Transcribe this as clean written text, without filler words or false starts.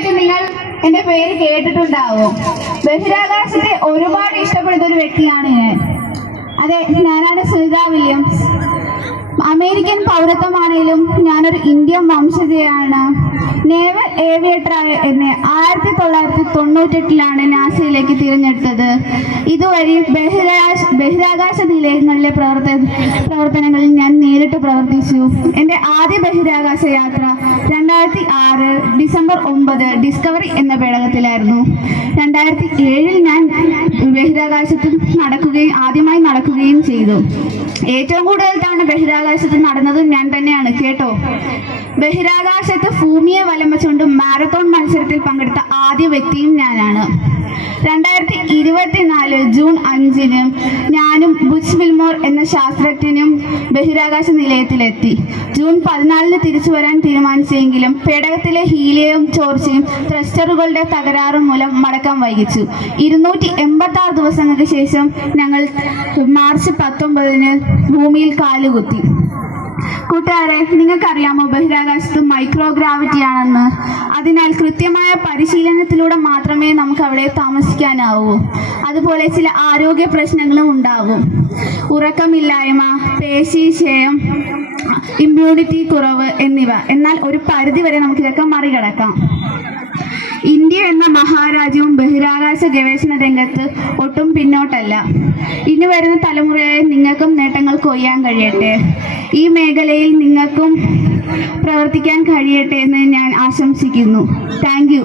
പറ്റി നിങ്ങൾ എൻ്റെ പേര് കേട്ടിട്ടുണ്ടാവും. ബഹിരാകാശത്തെ ഒരുപാട് ഇഷ്ടപ്പെടുന്ന ഒരു വ്യക്തിയാണ് ഞാൻ. അതെ, ഞാനാണ് സുനിത വില്യംസ്. അമേരിക്കൻ പൗരത്വമാണെങ്കിലും ഞാനൊരു ഇന്ത്യൻ വംശജയാണ്. നേവൽ ഏവിയേറ്ററായ എന്നെ 1998 നാസയിലേക്ക് തിരഞ്ഞെടുത്തത്. ഇതുവഴി ബഹിരാകാശ നിലയങ്ങളിലെ പ്രവർത്തനങ്ങളിൽ ഞാൻ നേരിട്ട് പ്രവർത്തിച്ചു. എൻ്റെ ആദ്യ ബഹിരാകാശ യാത്ര 2006 ഡിസംബർ 9 ഡിസ്കവറി എന്ന പേടകത്തിലായിരുന്നു. 2007 ഞാൻ ബഹിരാകാശത്തിൽ ആദ്യമായി നടക്കുകയും ചെയ്തു. ഏറ്റവും കൂടുതൽ തവണ ബഹിരാകാശത്ത് നടന്നതും ഞാൻ തന്നെയാണ് കേട്ടോ. ബഹിരാകാശത്ത് ഭൂമിയെ വലം വെച്ചുകൊണ്ട് മാരത്തോൺ മത്സരത്തിൽ പങ്കെടുത്ത ആദ്യ വ്യക്തിയും ഞാനാണ്. 2024 ജൂൺ 5 ഞാനും ബുച്ച് വിൽമോർ എന്ന ശാസ്ത്രജ്ഞനും ബഹിരാകാശ നിലയത്തിലെത്തി. ജൂൺ 14 തിരിച്ചു വരാൻ തീരുമാനിച്ചെങ്കിലും പേടകത്തിലെ ഹീലിയം ചോർച്ചയും ത്രസ്റ്ററുകളുടെ തകരാറും മൂലം മടക്കം വൈകിച്ചു. 286 ദിവസങ്ങൾക്ക് ശേഷം ഞങ്ങൾ മാർച്ച് 19 ഭൂമിയിൽ കാലുകുത്തി. കൂട്ടുകാരെ, നിങ്ങൾക്കറിയാമോ ബഹിരാകാശത്ത് മൈക്രോഗ്രാവിറ്റിയാണെന്ന്? അതിനാൽ കൃത്യമായ പരിശീലനത്തിലൂടെ മാത്രമേ നമുക്ക് അവിടെ താമസിക്കാനാവൂ. അതുപോലെ ചില ആരോഗ്യ പ്രശ്നങ്ങളും ഉണ്ടാവും. ഉറക്കമില്ലായ്മ, പേശീക്ഷയം, ഇമ്മ്യൂണിറ്റി കുറവ് എന്നിവ. എന്നാൽ ഒരു പരിധിവരെ നമുക്കിതൊക്കെ മറികടക്കാം. ഇന്ത്യ എന്ന മഹാരാജ്യവും ബഹിരാകാശ ഗവേഷണ രംഗത്ത് ഒട്ടും പിന്നോട്ടല്ല. ഇനി വരുന്ന തലമുറയായ നിങ്ങൾക്കും നേട്ടങ്ങൾ കൊയ്യാൻ കഴിയട്ടെ. ഈ മേഖലയിൽ നിങ്ങൾക്കും പ്രവർത്തിക്കാൻ കഴിയട്ടെ എന്ന് ഞാൻ ആശംസിക്കുന്നു. Thank you.